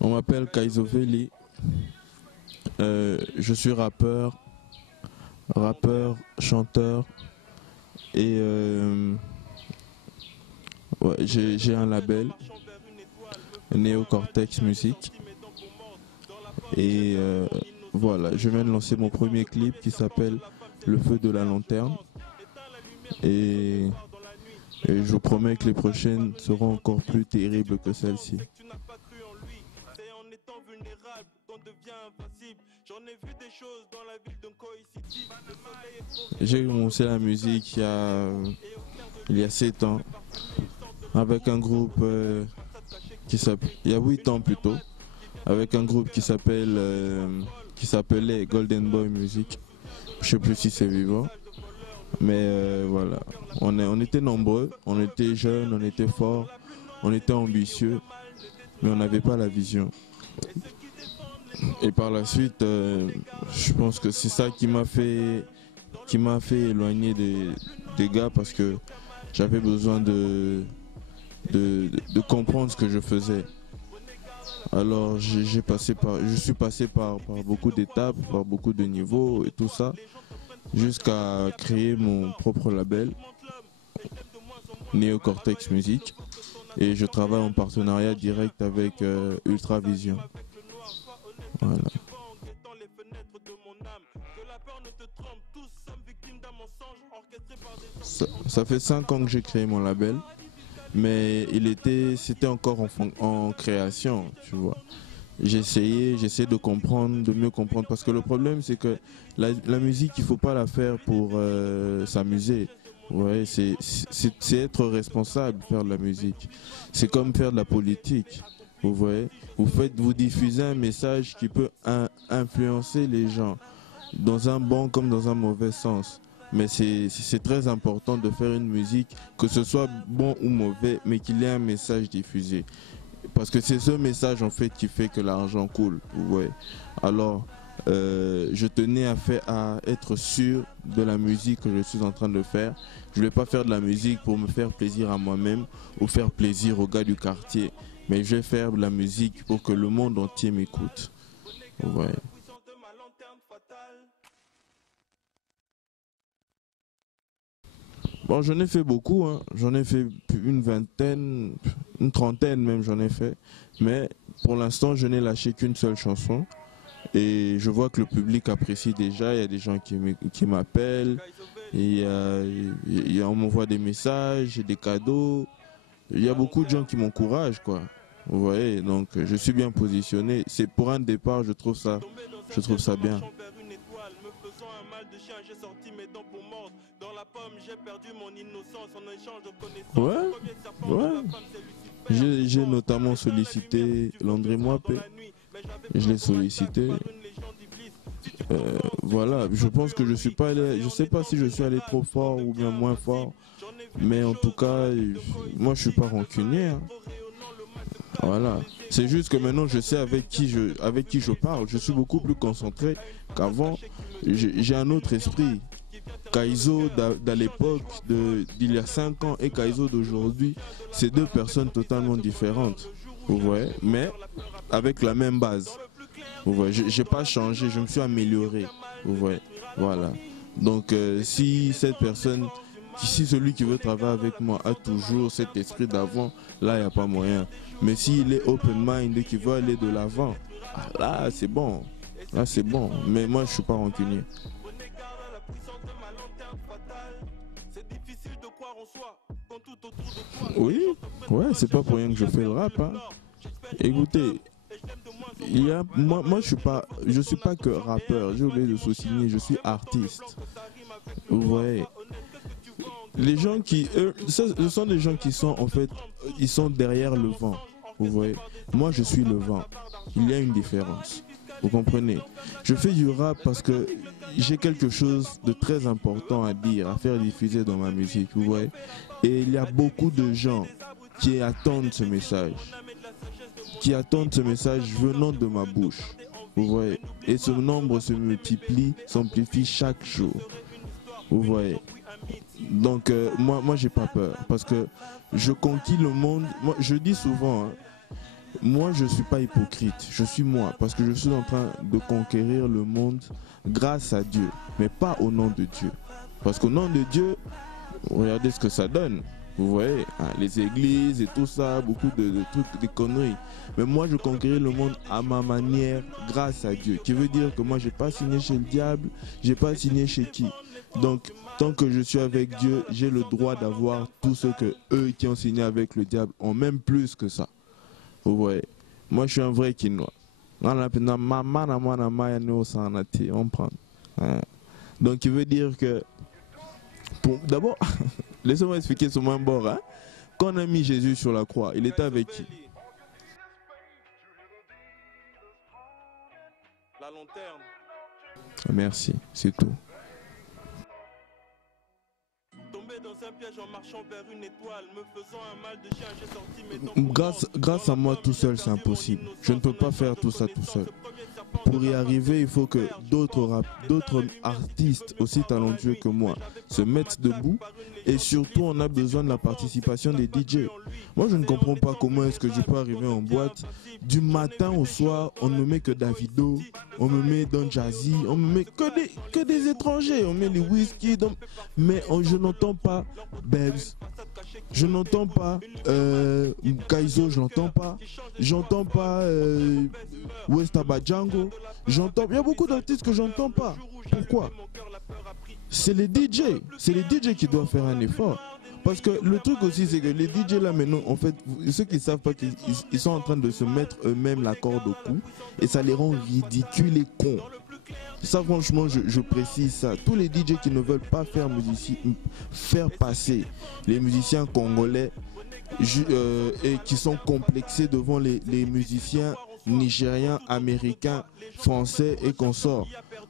On m'appelle Kaizoveli. Je suis rappeur, chanteur et ouais, j'ai un label, Néocortex Music. Et voilà, je viens de lancer mon premier clip qui s'appelle Le feu de la lanterne. Et je vous promets que les prochaines seront encore plus terribles que celle-ci. J'ai commencé la musique il y a 7 ans avec un groupe il y a 8 ans plutôt, avec un groupe qui s'appelait Golden Boy Music. Je sais plus si c'est vivant, mais voilà, on était nombreux, on était jeunes, on était forts, on était ambitieux, mais on n'avait pas la vision. Et par la suite, je pense que c'est ça qui m'a fait éloigner des gars, parce que j'avais besoin de comprendre ce que je faisais. Alors je suis passé par beaucoup d'étapes, par beaucoup de niveaux et tout ça, jusqu'à créer mon propre label, Néocortex Music, et je travaille en partenariat direct avec Ultravision. Voilà. Ça fait 5 ans que j'ai créé mon label, mais c'était encore en création, tu vois. J'essayais de comprendre, de mieux comprendre, parce que le problème c'est que la musique, il faut pas la faire pour s'amuser. Ouais, c'est être responsable, faire de la musique. C'est comme faire de la politique. Vous voyez, vous diffusez un message qui peut influencer les gens dans un bon comme dans un mauvais sens. Mais c'est très important de faire une musique, que ce soit bon ou mauvais, mais qu'il y ait un message diffusé. Parce que c'est ce message en fait qui fait que l'argent coule. Vous voyez. Alors, je tenais à être sûr de la musique que je suis en train de faire. Je ne vais pas faire de la musique pour me faire plaisir à moi-même ou faire plaisir aux gars du quartier. Mais je vais faire de la musique pour que le monde entier m'écoute. Ouais. Bon, j'en ai fait beaucoup, hein. J'en ai fait une vingtaine, une trentaine même, j'en ai fait. Mais pour l'instant, je n'ai lâché qu'une seule chanson. Et je vois que le public apprécie déjà. Il y a des gens qui m'appellent. On m'envoie des messages, des cadeaux. Il y a beaucoup de gens qui m'encouragent, quoi. Vous voyez, donc je suis bien positionné. C'est pour un départ, je trouve ça bien. Ouais, ouais. J'ai notamment sollicité Landry Moipé. Je l'ai sollicité. Voilà, je pense que je suis pas allé, je sais pas si je suis allé trop fort ou bien moins fort, mais en tout cas, moi je suis pas rancunier, hein. Voilà, c'est juste que maintenant je sais avec qui je parle. Je suis beaucoup plus concentré qu'avant. J'ai un autre esprit. Kaizo d'à l'époque d'il y a 5 ans et Kaizo d'aujourd'hui, c'est deux personnes totalement différentes. Vous voyez, mais avec la même base. Vous voyez, j'ai pas changé, je me suis amélioré. Vous voyez, voilà. Donc si celui qui veut travailler avec moi a toujours cet esprit d'avant, là il n'y a pas moyen. Mais s'il est open mind et qu'il veut aller de l'avant, là c'est bon. Là c'est bon. Mais moi je suis pas rancunier. Oui, ouais, c'est pas pour rien que je fais le rap, hein. Écoutez, moi je suis pas que rappeur, j'ai oublié de souligner, je suis artiste. Vous voyez, les gens ce sont des gens qui sont en fait, ils sont derrière le vent. Vous voyez, moi je suis le vent. Il y a une différence. Vous comprenez? Je fais du rap parce que j'ai quelque chose de très important à dire, à faire diffuser dans ma musique, vous voyez? Et il y a beaucoup de gens qui attendent ce message, venant de ma bouche, vous voyez? Et ce nombre se multiplie, s'amplifie chaque jour, vous voyez? Donc moi j'ai pas peur parce que je conquis le monde. Moi, je dis souvent, hein, moi je suis pas hypocrite, je suis moi parce que je suis en train de conquérir le monde grâce à Dieu, mais pas au nom de Dieu. Parce qu'au nom de Dieu, regardez ce que ça donne. Vous voyez, hein, les églises et tout ça, beaucoup de trucs, des conneries. Mais moi, je conquéris le monde à ma manière, grâce à Dieu. Qui veut dire que moi, j'ai pas signé chez le diable, j'ai pas signé chez qui. Donc, tant que je suis avec Dieu, j'ai le droit d'avoir tout ce que eux qui ont signé avec le diable ont, même plus que ça. Vous voyez, moi, je suis un vrai Quinois. On prend. Donc, il veut dire que, d'abord, laissez-moi expliquer sur mon bord. Hein. Quand on a mis Jésus sur la croix, il était avec qui? La lanterne. Merci, c'est tout. Grâce à moi tout seul, c'est impossible. Je ne peux pas faire tout ça tout seul. Pour y arriver, il faut que d'autres artistes aussi talentueux que moi se mettent debout. Et surtout, on a besoin de la participation des DJ. Moi, je ne comprends pas comment est-ce que je peux arriver en boîte. Du matin au soir, on ne me met que Davido, on me met Don Jazzy, on me met que des étrangers. On met les whisky, mais je n'entends pas Babs. Je n'entends pas Kaizo, je n'entends pas. J'entends pas Westaba Django. J'entends. Il y a beaucoup d'artistes que j'entends pas. Pourquoi? C'est les DJ. C'est les DJ qui doivent faire un effort. Parce que le truc aussi, c'est que les DJ là maintenant, en fait, ceux qui ne savent pas qu'ils sont en train de se mettre eux-mêmes la corde au cou et ça les rend ridicules et cons. Ça, franchement, je précise ça. Tous les DJ qui ne veulent pas faire passer les musiciens congolais et qui sont complexés devant les musiciens nigériens, américains, français et consorts.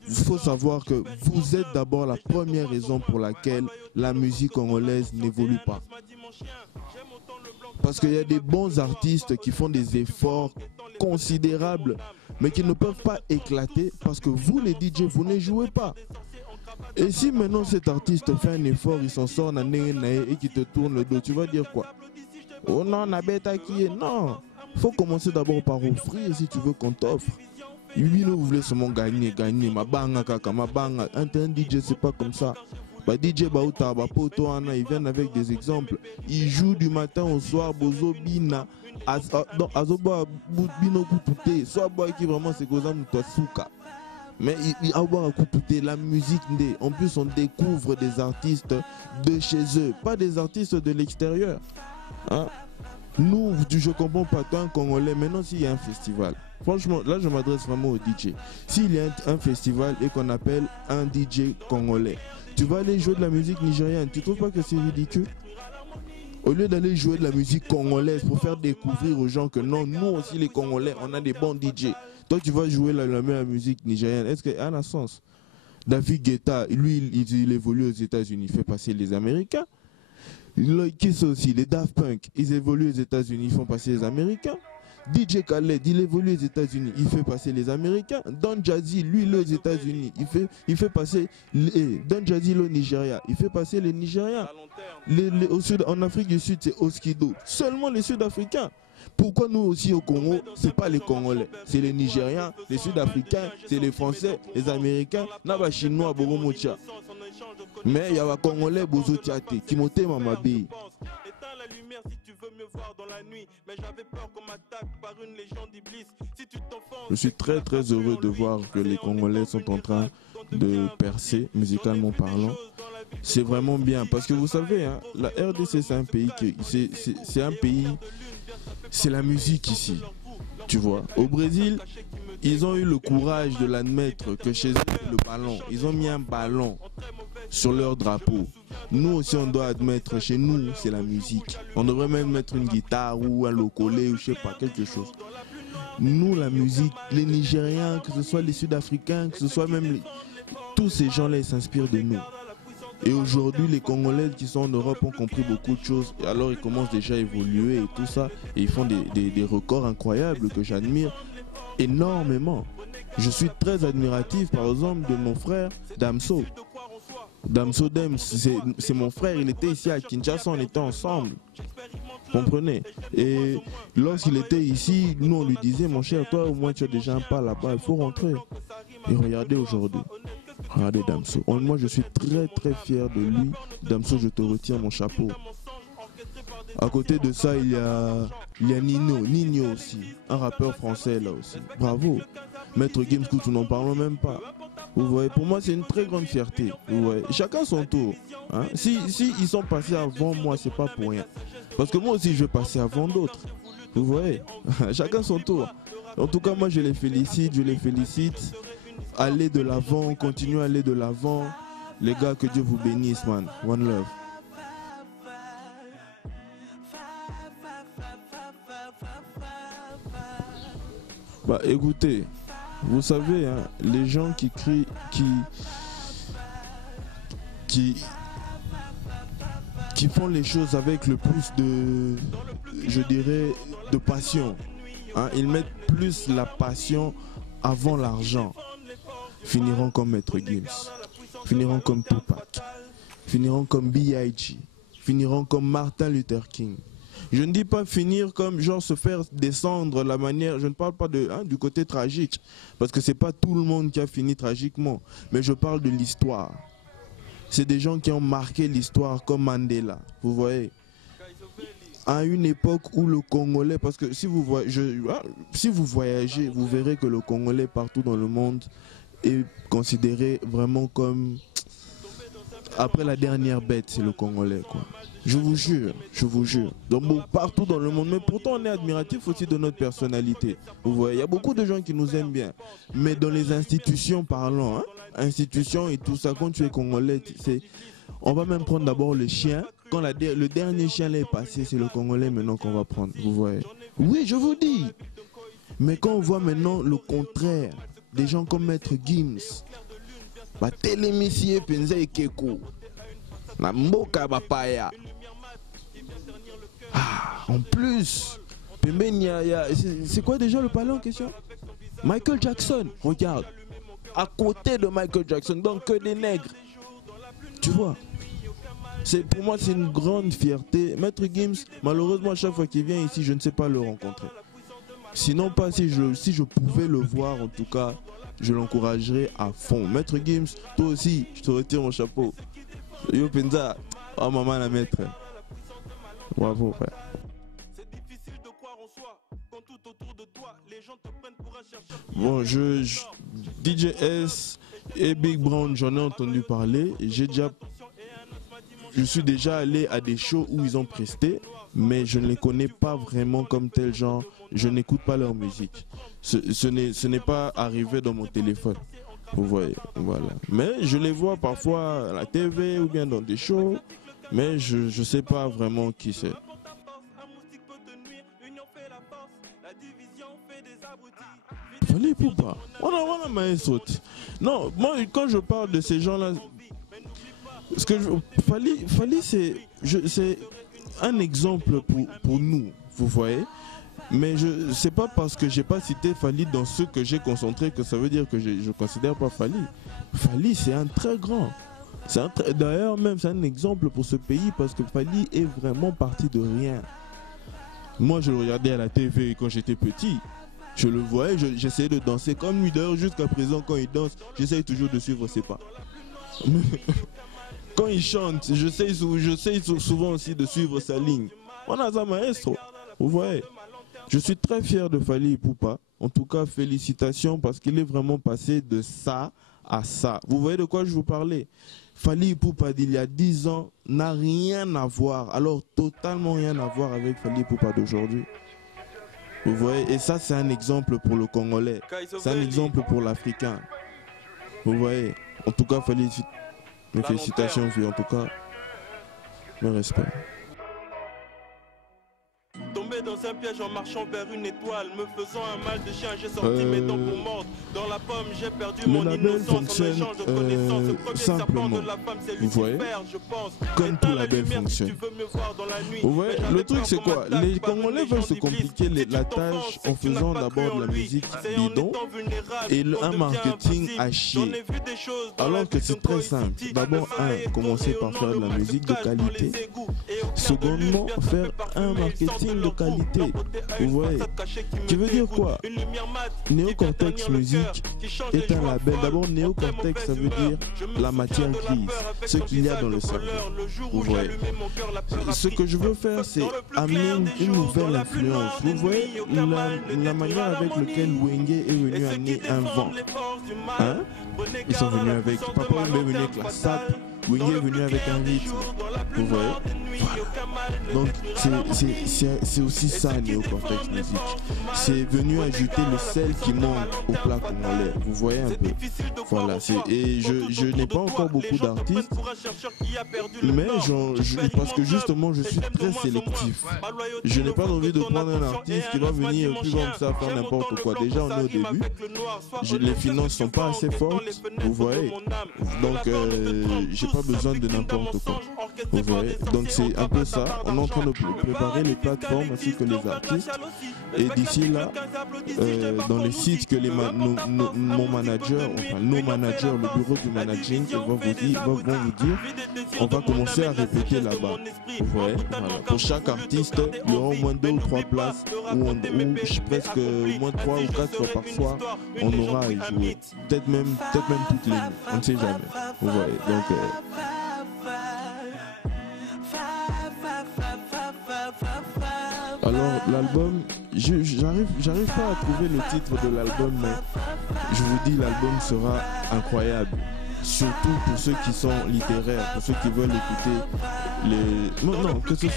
Il faut savoir que vous êtes d'abord la première raison pour laquelle la musique congolaise n'évolue pas. Parce qu'il y a des bons artistes qui font des efforts considérables, mais qui ne peuvent pas éclater parce que vous, les DJ, vous ne jouez pas. Et si maintenant cet artiste fait un effort, il s'en sort et qui te tourne le dos, tu vas dire quoi? Oh non, Nabeta qui est... Non, il faut commencer d'abord par offrir si tu veux qu'on t'offre. Oui, vous voulez seulement gagner. Ma banga kaka, ma banga. Un DJ, c'est pas comme ça. Bah DJ Baouta, bah Poto Ana, ils viennent avec des exemples. Ils jouent du matin au soir, Bozo Bina, Azoba Bino Kutute, soit boy qui vraiment c'est Goza Mutasuka. Mais il a écouté la musique. En plus, on découvre des artistes de chez eux, pas des artistes de l'extérieur. Hein? Nous, je comprends pas tant Congolais. Maintenant, s'il y a un festival, franchement, là, je m'adresse vraiment au DJ. S'il y a un festival et qu'on appelle un DJ congolais, tu vas aller jouer de la musique nigérienne. Tu trouves pas que c'est ridicule? Au lieu d'aller jouer de la musique congolaise pour faire découvrir aux gens que non, nous aussi les Congolais, on a des bons DJ. Toi, tu vas jouer la musique nigérienne. Est-ce que ça a un sens? David Guetta, lui, il évolue aux États-Unis, il fait passer les Américains. Qui aussi, les Daft Punk, ils évoluent aux États-Unis, ils font passer les Américains. DJ Khaled, il évolue aux États-Unis, il fait passer les Américains. Don Jazzy, lui, il est aux États-Unis, il fait passer Don Jazzy, le Nigeria, il fait passer les Nigériens. En Afrique du Sud, c'est Oskido. Seulement les Sud-Africains. Pourquoi nous aussi au Congo, c'est pas les Congolais, c'est les Nigériens, les Sud-Africains, c'est les Français, les Américains, les Chinois, Boromocha. Mais il y a un Congolais, Bozo Tiate, qui monte Mamabi. Je suis très très heureux de voir que les Congolais sont en train de percer, musicalement parlant. C'est vraiment bien, parce que vous savez, hein, la RDC c'est un pays c'est la musique ici, tu vois. Au Brésil, ils ont eu le courage de l'admettre que chez eux, le ballon, ils ont mis un ballon sur leur drapeau. Nous aussi, on doit admettre, chez nous, c'est la musique. On devrait même mettre une guitare ou un locolé ou je sais pas, quelque chose. nous, la musique, les Nigériens, que ce soit les Sud-Africains, que ce soit même tous ces gens-là, ils s'inspirent de nous. Et aujourd'hui, les Congolais qui sont en Europe ont compris beaucoup de choses. Et alors, ils commencent déjà à évoluer et tout ça. Et ils font des records incroyables que j'admire énormément. Je suis très admiratif, par exemple, de mon frère Damso. Damso Dems, c'est mon frère. Il était ici à Kinshasa, on était ensemble. Comprenez? Et lorsqu'il était ici, nous, on lui disait, mon cher, toi, au moins, tu as déjà un pas là-bas, il faut rentrer. Et regardez aujourd'hui. Regardez Damso. Moi, je suis très très fier de lui. Damso, je te retire mon chapeau. À côté de ça, il y a Nino aussi. Un rappeur français là aussi. Bravo. Maître Gims, nous n'en parlons même pas. Vous voyez, pour moi, c'est une très grande fierté. Vous voyez, chacun son tour. Hein? Si ils sont passés avant moi, c'est pas pour rien. Parce que moi aussi, je vais passer avant d'autres. Vous voyez, chacun son tour. En tout cas, moi, je les félicite, Allez de l'avant, continuez à aller de l'avant. Les gars, que Dieu vous bénisse, man. One love. Bah écoutez, vous savez, hein, les gens qui crient, qui font les choses avec le plus de, je dirais, de passion. Hein, ils mettent plus la passion avant l'argent. Finiront comme Maître Gims, finiront comme Tupac, finiront comme B.I.G., finiront comme Martin Luther King. Je ne dis pas finir comme genre se faire descendre la manière, je ne parle pas de, du côté tragique, parce que c'est pas tout le monde qui a fini tragiquement, mais je parle de l'histoire. C'est des gens qui ont marqué l'histoire comme Mandela, vous voyez. À une époque où le Congolais, parce que si vous voyagez, vous verrez que le Congolais partout dans le monde est considéré vraiment comme, après la dernière bête, c'est le Congolais, quoi. Je vous jure, je vous jure. Donc bon, partout dans le monde, mais pourtant on est admiratif aussi de notre personnalité. Vous voyez, il y a beaucoup de gens qui nous aiment bien, mais dans les institutions parlant, hein, institutions et tout ça, quand tu es Congolais, on va même prendre d'abord le chien. Quand le dernier chien là est passé, c'est le Congolais maintenant qu'on va prendre, vous voyez. Oui, je vous dis. Mais quand on voit maintenant le contraire, des gens comme Maître Gims, Télémissier Penza et Keko, la Mboka Bapaya. En plus, c'est quoi déjà le palais en question? Michael Jackson, regarde. À côté de Michael Jackson, donc que des nègres. Tu vois, pour moi, c'est une grande fierté. Maître Gims, malheureusement, à chaque fois qu'il vient ici, je ne sais pas le rencontrer. Sinon, pas si je pouvais le voir, en tout cas, je l'encouragerais à fond. Maître Gims, toi aussi, je te retire mon chapeau. Yo Penza, oh maman la maître. Bravo, frère. Bon, DJ S et Big Brown, j'en ai entendu parler. Je suis déjà allé à des shows où ils ont presté, mais je ne les connais pas vraiment comme tel genre. Je n'écoute pas leur musique. Ce n'est pas arrivé dans mon téléphone. Vous voyez, voilà. Mais je les vois parfois à la TV ou bien dans des shows, mais je ne sais pas vraiment qui c'est. Fally Ipupa, on a maestro. Non, moi quand je parle de ces gens-là, Fally c'est un exemple pour nous, vous voyez. Mais c'est pas parce que j'ai pas cité Fally dans ce que j'ai concentré que ça veut dire que je considère pas Fally. Fally c'est un très grand. D'ailleurs même c'est un exemple pour ce pays parce que Fally est vraiment parti de rien. Moi je le regardais à la TV quand j'étais petit. Je le voyais, j'essayais de danser comme lui. D'ailleurs jusqu'à présent quand il danse, j'essaye toujours de suivre ses pas. Quand il chante, j'essaye souvent aussi de suivre sa ligne. On a un maestro, vous voyez. Je suis très fier de Fally Ipupa. En tout cas, félicitations parce qu'il est vraiment passé de ça à ça. Vous voyez de quoi je vous parlais? Fally Ipupa d'il y a 10 ans n'a rien à voir, alors totalement rien à voir avec Fally Ipupa d'aujourd'hui. Vous voyez, et ça c'est un exemple pour le Congolais, c'est un exemple pour l'Africain. Vous voyez, en tout cas, mes félicitations, en tout cas, mes respects. Tomber dans un un piège en marchant vers une étoile, me faisant un mal de chien, j'ai sorti mes dents pour mordre. Dans la pomme, j'ai perdu mon innocence en échange de connaissances. Le premier serpent de la femme, c'est Lucifer, je pense. Comme tout label fonctionne. Vous voyez, le truc c'est quoi? Les Congolais veulent se compliquer la tâche en faisant d'abord de la musique bidon et un marketing à chier. Alors que c'est très simple. D'abord, commencer par faire de la musique de qualité. Secondement, faire un marketing de qualité. Vous voyez, tu veux dire quoi? Néocortex Musique est un label. D'abord, Néocortex, ça veut dire la matière grise, ce qu'il y a dans le cerveau. Vous voyez, ce que je veux faire, c'est amener une nouvelle influence. Vous voyez la manière avec laquelle Wenge est venu amener un vent. Hein? Ils sont venus avec, Papa Wemba est venu avec la sape, Wenge est venu avec un rythme. Vous voyez? Donc c'est aussi ça Néocortex Musique. C'est venu ajouter le sel qui manque au plat congolais. Vous voyez un peu? Voilà. Et je n'ai pas encore beaucoup d'artistes, mais parce que justement je suis très sélectif. Je n'ai pas envie de prendre un artiste qui va venir plus comme ça faire n'importe quoi. Déjà on est au début. Les finances sont pas assez fortes. Vous voyez? Donc j'ai pas besoin de n'importe quoi. Vous voyez? Donc c'est un peu ça. On est en train de préparer les plateformes ainsi que les artistes. Et d'ici là, dans les sites que mon manager, enfin nos managers, le bureau du managing vont vous dire, on va commencer à répéter là-bas. Vous voyez? Voilà. Pour chaque artiste, il y aura au moins 2 ou 3 places où presque au moins 3 ou 4 fois par soir, on aura à y jouer. Peut-être même toutes les nuits. On ne sait jamais. Vous voyez? Donc alors l'album, j'arrive pas à trouver le titre de l'album, mais je vous dis l'album sera incroyable. Surtout pour ceux qui sont littéraires, pour ceux qui veulent écouter les... Non, que ce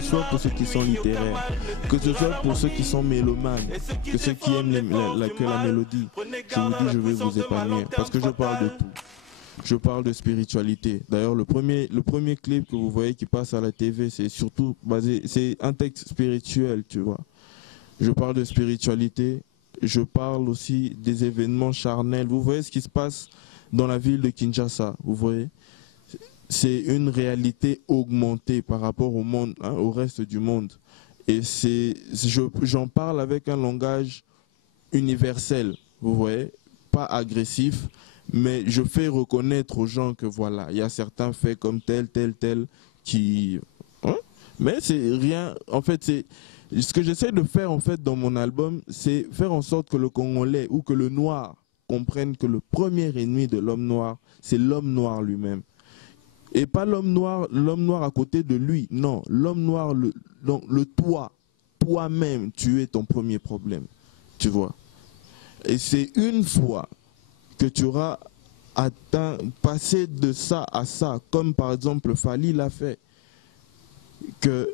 soit pour ceux qui sont littéraires, que ce soit pour ceux qui sont mélomanes, que ceux qui aiment que la mélodie. Je vous dis, je vais vous épanouir parce que je parle de tout. Je parle de spiritualité. D'ailleurs, le premier clip que vous voyez qui passe à la TV, c'est surtout basé, c'est un texte spirituel, tu vois. Je parle de spiritualité. Je parle aussi des événements charnels. Vous voyez ce qui se passe dans la ville de Kinshasa, vous voyez? C'est une réalité augmentée par rapport au monde, hein, au reste du monde. Et j'en parle avec un langage universel, vous voyez? Pas agressif, mais je fais reconnaître aux gens que voilà, il y a certains faits comme tel qui... Hein? Mais c'est rien, en fait, c'est... Ce que j'essaie de faire en fait dans mon album, c'est faire en sorte que le Congolais ou que le noir comprenne que le premier ennemi de l'homme noir, c'est l'homme noir lui-même. Et pas l'homme noir à côté de lui. Non, l'homme noir, toi-même, tu es ton premier problème. Tu vois. Et c'est une fois que tu auras passé de ça à ça, comme par exemple Fally l'a fait, que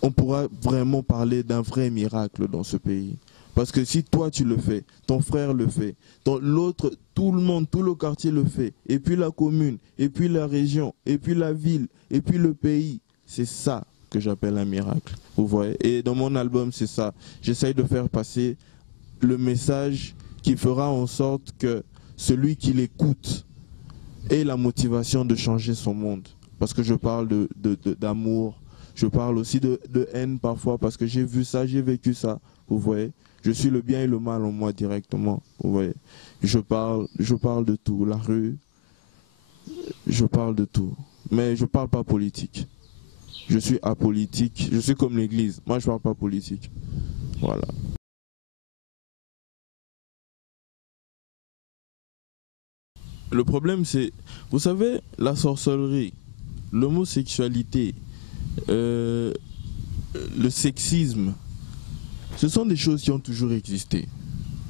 on pourra vraiment parler d'un vrai miracle dans ce pays. Parce que si toi tu le fais, ton frère le fait, l'autre, tout le monde, tout le quartier le fait, et puis la commune, et puis la région, et puis la ville, et puis le pays, c'est ça que j'appelle un miracle. Vous voyez? Et dans mon album, c'est ça. J'essaye de faire passer le message qui fera en sorte que celui qui l'écoute ait la motivation de changer son monde. Parce que je parle d'amour, je parle aussi de haine parfois, parce que j'ai vu ça, j'ai vécu ça, vous voyez. Je suis le bien et le mal en moi directement, vous voyez. Je parle de tout, la rue, je parle de tout. Mais je parle pas politique. Je suis apolitique, je suis comme l'église. Moi, je parle pas politique. Voilà. Le problème, c'est, vous savez, la sorcellerie, l'homosexualité, le sexisme, ce sont des choses qui ont toujours existé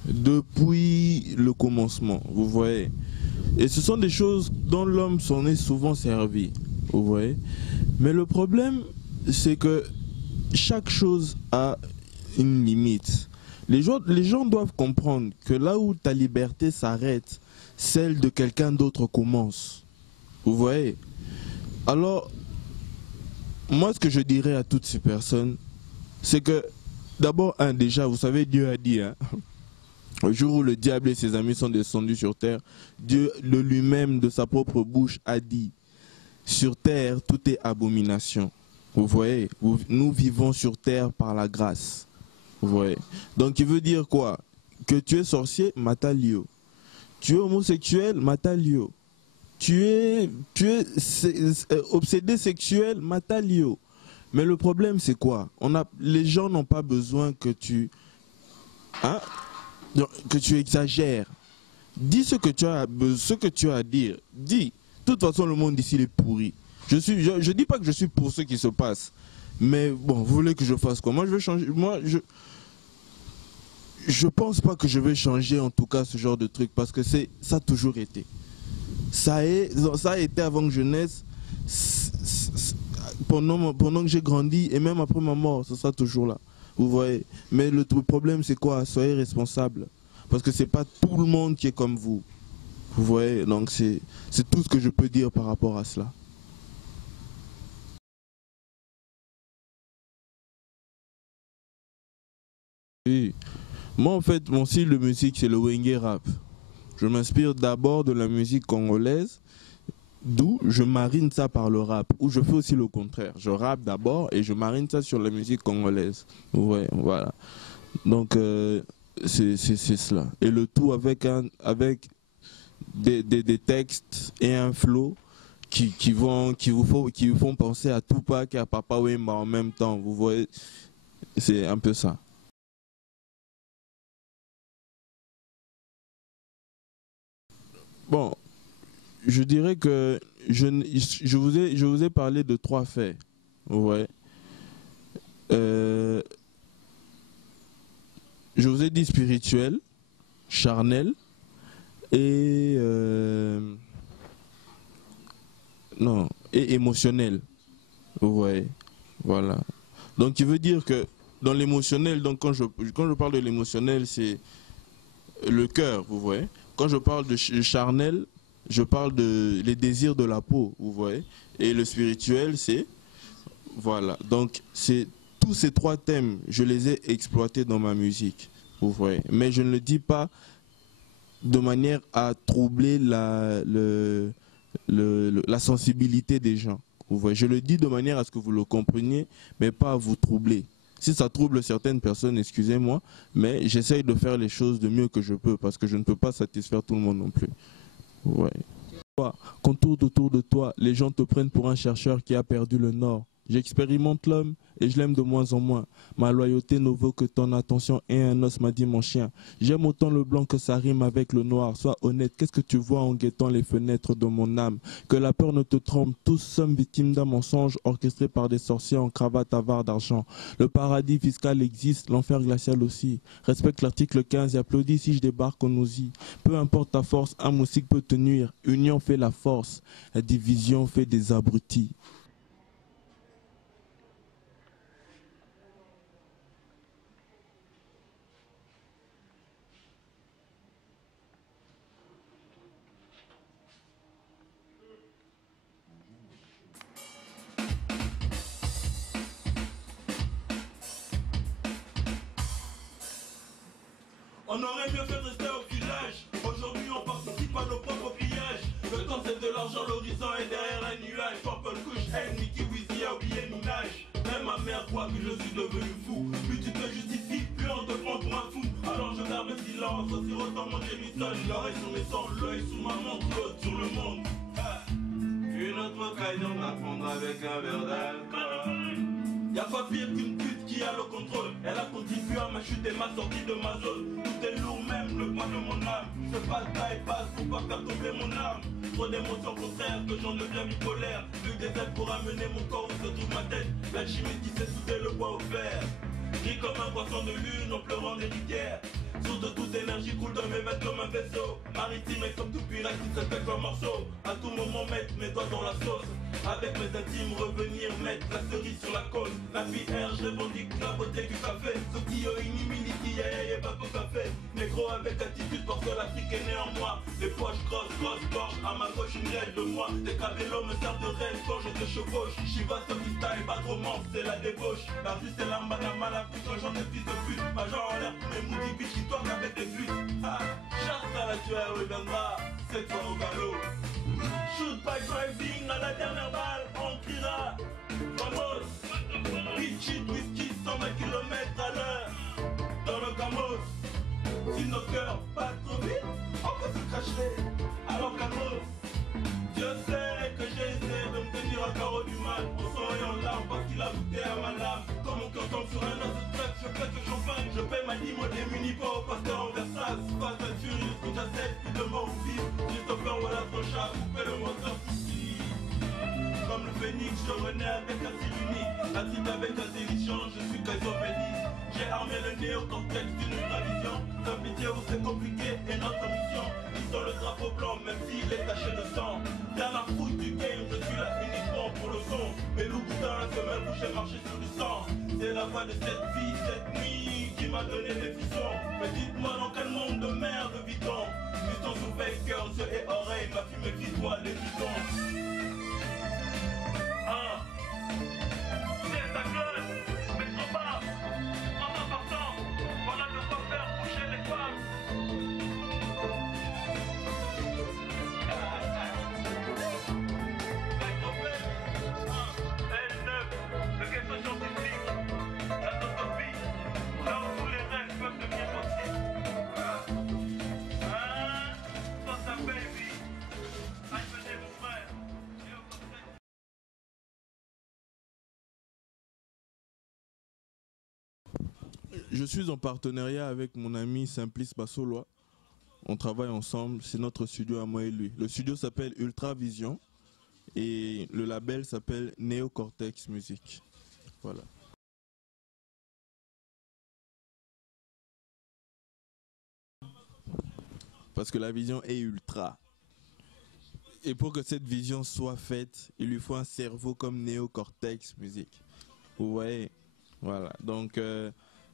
depuis le commencement, vous voyez. Et ce sont des choses dont l'homme s'en est souvent servi, vous voyez. Mais le problème, c'est que chaque chose a une limite. Les gens doivent comprendre que là où ta liberté s'arrête, celle de quelqu'un d'autre commence. Vous voyez. Alors, moi, ce que je dirais à toutes ces personnes, c'est que, d'abord, déjà, vous savez, Dieu a dit, hein, au jour où le diable et ses amis sont descendus sur terre, Dieu de lui-même, de sa propre bouche, a dit, sur terre, tout est abomination. Vous voyez, nous vivons sur terre par la grâce. Vous voyez. Donc, il veut dire quoi? Que tu es sorcier, matalio. Tu es homosexuel, matalio. Tu es obsédé sexuel, matalio. Mais le problème, c'est quoi? Les gens n'ont pas besoin que tu exagères. Dis ce que tu as à dire. Dis. De toute façon, le monde ici est pourri. Je dis pas que je suis pour ce qui se passe. Mais bon, vous voulez que je fasse quoi? Moi, je veux changer. Moi, je pense pas que je vais changer en tout cas ce genre de truc parce que ça a toujours été. Ça a été avant que je naisse, pendant que j'ai grandi et même après ma mort, ça sera toujours là. Vous voyez. Mais le problème c'est quoi? Soyez responsable. Parce que c'est pas tout le monde qui est comme vous. Vous voyez. Donc c'est tout ce que je peux dire par rapport à cela. Oui. Moi en fait mon style de musique c'est le Wenge rap. Je m'inspire d'abord de la musique congolaise, d'où je marine ça par le rap, ou je fais aussi le contraire. Je rappe d'abord et je marine ça sur la musique congolaise. Ouais, voilà. Donc c'est cela. Et le tout avec des textes et un flow qui vous font penser à Tupac et à Papa Wemba en même temps. Vous voyez, c'est un peu ça. Bon, je dirais que je vous ai parlé de 3 faits. Ouais. Je vous ai dit spirituel, charnel et et émotionnel. Ouais. Voilà. Donc il veut dire que dans l'émotionnel, donc quand je parle de l'émotionnel, c'est le cœur, vous voyez. Quand je parle de charnel, je parle de les désirs de la peau, vous voyez. Et le spirituel, c'est... Voilà. Donc, c'est tous ces 3 thèmes, je les ai exploités dans ma musique, vous voyez. Mais je ne le dis pas de manière à troubler la sensibilité des gens, vous voyez. Je le dis de manière à ce que vous le compreniez, mais pas à vous troubler. Si ça trouble certaines personnes, excusez-moi, mais j'essaye de faire les choses de mieux que je peux parce que je ne peux pas satisfaire tout le monde non plus. Ouais. Qu'on tourne autour de toi, les gens te prennent pour un chercheur qui a perdu le nord. J'expérimente l'homme et je l'aime de moins en moins. Ma loyauté ne vaut que ton attention et un os, m'a dit mon chien. J'aime autant le blanc que ça rime avec le noir. Sois honnête, qu'est-ce que tu vois en guettant les fenêtres de mon âme? Que la peur ne te trompe, tous sommes victimes d'un mensonge orchestré par des sorciers en cravate avare d'argent. Le paradis fiscal existe, l'enfer glacial aussi. Respecte l'article 15 et applaudis si je débarque en Ousie. Peu importe ta force, un moustique peut te nuire. Union fait la force, la division fait des abrutis. On aurait mieux fait rester au village. Aujourd'hui on participe à nos propres pillages. Le temps c'est de l'argent, l'horizon est derrière un nuage. Purple Kush, Nicky Wizzy a oublié Minaj. Même ma mère croit que je suis devenu fou. Plus tu te justifies, plus on te prend pour un fou. Alors je garde le silence, aussi autant mon Jamison. L'oreille sur mes sons, l'œil sous ma montre, l'autre sur le monde. Une autre occasion d'apprendre avec un verre d'alcool. Y'a pas pire qu'une pute qui a le contrôle. Elle a contribué à ma chute et ma sortie de ma zone. Tout est lourd, même le poids de mon âme. Je fais pas de taille basse pour pas faire tomber mon âme. Trop d'émotions contraires que j'en deviens bipolaire. Plus des ailes pour amener mon corps où se trouve ma tête. L'alchimie qui sait souder le bois au fer. Gris comme un poisson de lune en pleurant des rivières. Source de toute énergie coule dans mes veines comme un vaisseau. Maritime et comme tout pirate qui se pète en morceaux. À tout moment mettre mes doigts dans la sauce. Avec mes intimes revenir mettre la cerise sur la côte. La vie R, je revendique la beauté du café. Sokio inimiliki, yaya pas pour café. Négro avec attitude parce que l'Afrique est née en moi. Des poches grosses, poches, à ma gauche une rêve de moi. Des cabellos me servent de rêve quand je te chevauche. Shiva style, pas trop manque, c'est la débauche. La rue c'est la madame la pute, j'en ai fils de pute. Ma genre en l'air, mes moody bitch qui tournent avec des flûtes. Ah, chasse à la tueur reviendra, cette fois au galop. Shoot by driving, à la dernière balle, on criera. Vamos, bitch shit, whisky, 120 km à l'heure. Dans le camos, si nos cœurs battent trop vite, on peut se cracher. Alors camos, Dieu sait que j'essaie de me tenir à carreau du mal. On s'en en larmes parce qu'il a goûté à ma lame. Comme mon cœur tombe sur un os de truc, je pète le champagne. Je paie ma limo, démuni pas au pasteur en Versailles. Fast and Furious, coup d'asset, plus de mort ou vivre. Christopher, voilà ton chat, couper le moteur souci. Comme le phénix, je renais avec un style unique. Acide avec intelligence, je suis Kaiser Félix. J'ai armé le néocortex d'une ultravision. D'un pitié où c'est compliqué et notre mission. Ils sont le drapeau blanc même s'il est taché de sang. Rien à foutre du game, je suis là uniquement pour le son. Mais Louboutin, semelle bouchée, marcher sur du sang. C'est la voix de cette fille, cette nuit qui m'a donné des frissons. Mais dites-moi dans quel monde de merde vit-on? Piston sous fake, cœur, yeux et oreilles. Ma fumée fille-toi les pitons. C'est ta gueule, mais trop bas. En partant, voilà de quoi faire coucher les femmes. L9, le ghetto scientifique, la topopie, là où tous les rêves peuvent devenir possibles. Hein? Sans ta baby, aïe venez mon frère. Je suis en partenariat avec mon ami Simplice Bassolois. On travaille ensemble, c'est notre studio à moi et lui. Le studio s'appelle Ultra Vision et le label s'appelle Neocortex Music. Voilà. Parce que la vision est ultra. Et pour que cette vision soit faite, il lui faut un cerveau comme Neocortex Music. Vous voyez? Voilà. Donc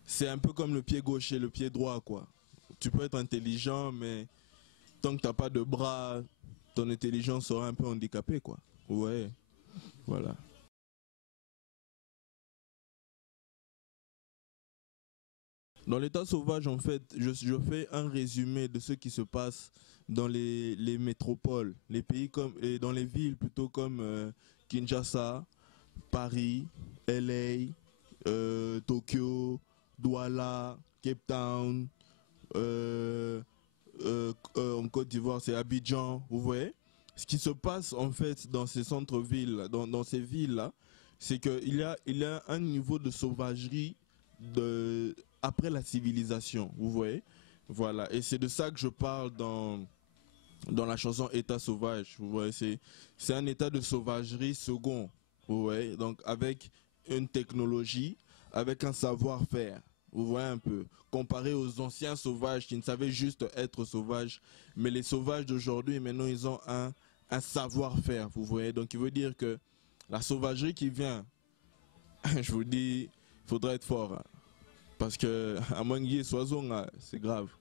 c'est un peu comme le pied gauche et le pied droit, quoi. Tu peux être intelligent, mais tant que tu n'as pas de bras, ton intelligence sera un peu handicapée, quoi. Ouais, voilà. Dans l'état sauvage, en fait, je fais un résumé de ce qui se passe dans les métropoles, les pays comme, et dans les villes plutôt comme Kinshasa, Paris, LA, Tokyo, Douala, Cape Town, en Côte d'Ivoire, c'est Abidjan, vous voyez. Ce qui se passe en fait dans ces centres-villes, dans ces villes-là, c'est qu'il y a un niveau de sauvagerie après la civilisation, vous voyez. Voilà, et c'est de ça que je parle dans la chanson État sauvage, vous voyez. C'est un état de sauvagerie second, vous voyez, donc avec une technologie, avec un savoir-faire. Vous voyez un peu, comparé aux anciens sauvages qui ne savaient juste être sauvages, mais les sauvages d'aujourd'hui, maintenant, ils ont un savoir-faire, vous voyez. Donc, il veut dire que la sauvagerie qui vient, je vous dis, il faudra être fort, hein, parce que à Mangui et Soison, c'est grave.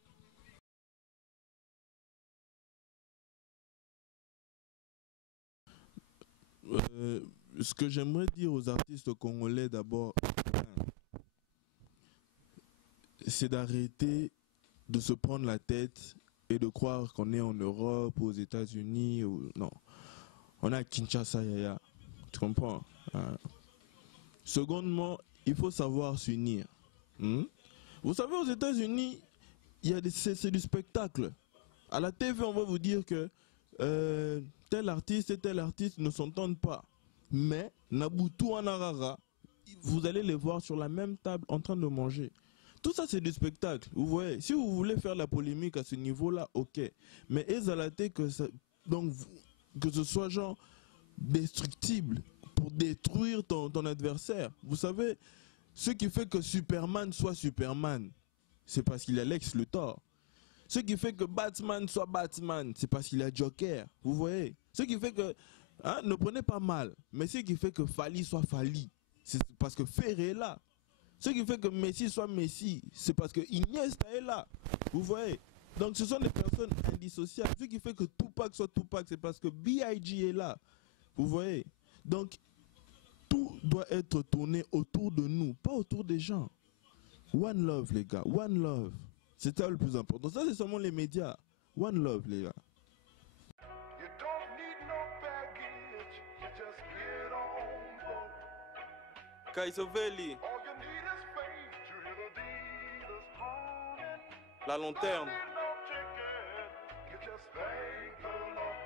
Ce que j'aimerais dire aux artistes congolais d'abord, c'est d'arrêter de se prendre la tête et de croire qu'on est en Europe, aux États-Unis. Non, on est à Kinshasa, yaya. Tu comprends? Secondement, il faut savoir s'unir. Vous savez, aux États-Unis, c'est du spectacle. À la TV, on va vous dire que tel artiste et tel artiste ne s'entendent pas. Mais Nabutu Anarara, vous allez les voir sur la même table en train de manger. Tout ça, c'est du spectacle. Vous voyez, si vous voulez faire la polémique à ce niveau-là, ok. Mais exalater que ce soit genre destructible pour détruire ton adversaire. Vous savez, Ce qui fait que Superman soit Superman, c'est parce qu'il a Lex Luthor. Ce qui fait que Batman soit Batman, c'est parce qu'il a Joker. Vous voyez? Ce qui fait que, hein, ne prenez pas mal, mais ce qui fait que Fali soit Fali, c'est parce que Ferré est là. Ce qui fait que Messi soit Messi, c'est parce que Iniesta est là. Vous voyez? Donc ce sont des personnes indissociables. Ce qui fait que Tupac soit Tupac, c'est parce que B.I.G. est là. Vous voyez? Donc tout doit être tourné autour de nous, pas autour des gens. One love, les gars. One love. C'est ça le plus important. Ça, c'est seulement les médias. One love, les gars. You don't need no baggage, you just get on board. Kaisovelli, All you need is faith to hear the dealers calling. la lanterne. Need no ticket, you just thank the Lord.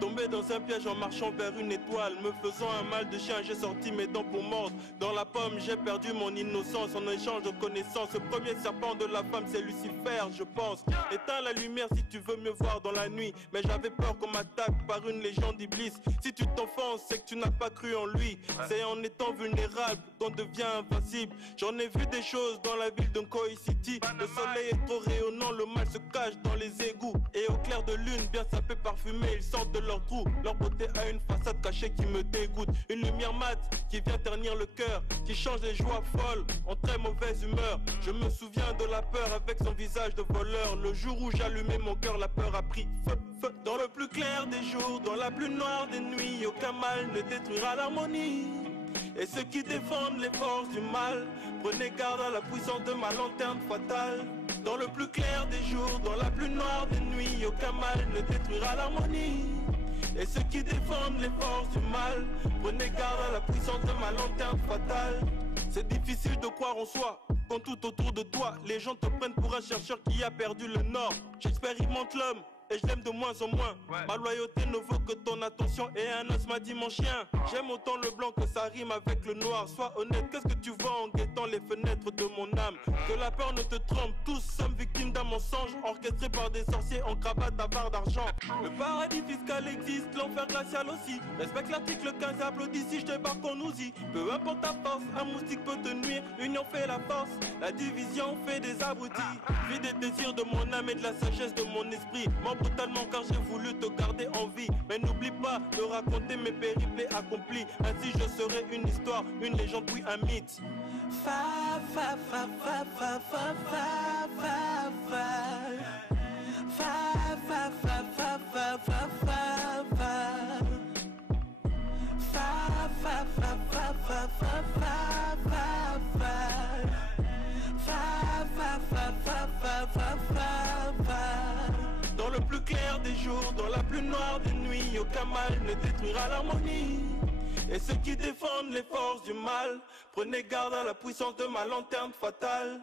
Tombé dans un piège en marchant vers une étoile, me faisant un mal de chien, j'ai sorti mes dents pour mordre. Dans la pomme, j'ai perdu mon innocence en échange de connaissances. Le premier serpent de la femme, c'est Lucifer, je pense. Éteins la lumière si tu veux mieux voir dans la nuit. Mais j'avais peur qu'on m'attaque par une légion d'iblis. Si tu t'enfonces, c'est que tu n'as pas cru en lui. C'est en étant vulnérable qu'on devient invincible. J'en ai vu des choses dans la ville de Nkoi City. Le soleil est trop rayonnant, le mal se cache dans les égouts. Et au clair de lune, bien sapé, parfumé, ils sortent de leur trou. Leur beauté a une façade cachée qui me dégoûte. Une lumière mate qui vient ternir le cœur, qui change les joies folles en très mauvaise humeur. Je me souviens de la peur avec son visage de voleur. Le jour où j'allumais mon cœur, la peur a pris feu, feu. Dans le plus clair des jours, dans la plus noire des nuits, aucun mal ne détruira l'harmonie. Et ceux qui défendent les forces du mal, prenez garde à la puissance de ma lanterne fatale. Dans le plus clair des jours, dans la plus noire des nuits, aucun mal ne détruira l'harmonie. Et ceux qui défendent les forces du mal, prenez garde à la puissance de ma lanterne fatale. C'est difficile de croire en soi, quand tout autour de toi, les gens te prennent pour un chercheur qui a perdu le nord. J'expérimente l'homme, et je l'aime de moins en moins. Ma loyauté ne vaut que ton attention. Et un os m'a dit mon chien, j'aime autant le blanc que ça rime avec le noir. Sois honnête, qu'est-ce que tu vois en guettant les fenêtres de mon âme? Que la peur ne te trompe, tous sommes victimes d'un mensonge orchestré par des sorciers en cravate avare d'argent. Le paradis fiscal existe, l'enfer glacial aussi. Respecte l'article 15 et applaudis si je débarque en Uzi. Peu importe ta force, un moustique peut te nuire. L'union fait la force, la division fait des abrutis. Vis des désirs de mon âme et de la sagesse de mon esprit. Brutalement car j'ai voulu te garder en vie. Mais n'oublie pas de raconter mes périples accomplis. Ainsi je serai une histoire, une légende puis un mythe. Fa fa fa fa fa fa fa fa fa. Fa fa fa fa fa fa fa fa. Fa fa fa fa fa fa fa fa fa. Fa fa fa fa fa fa fa fa. Dans le plus clair des jours, dans la plus noire des nuits, aucun mal ne détruira l'harmonie. Et ceux qui défendent les forces du mal, prenez garde à la puissance de ma lanterne fatale.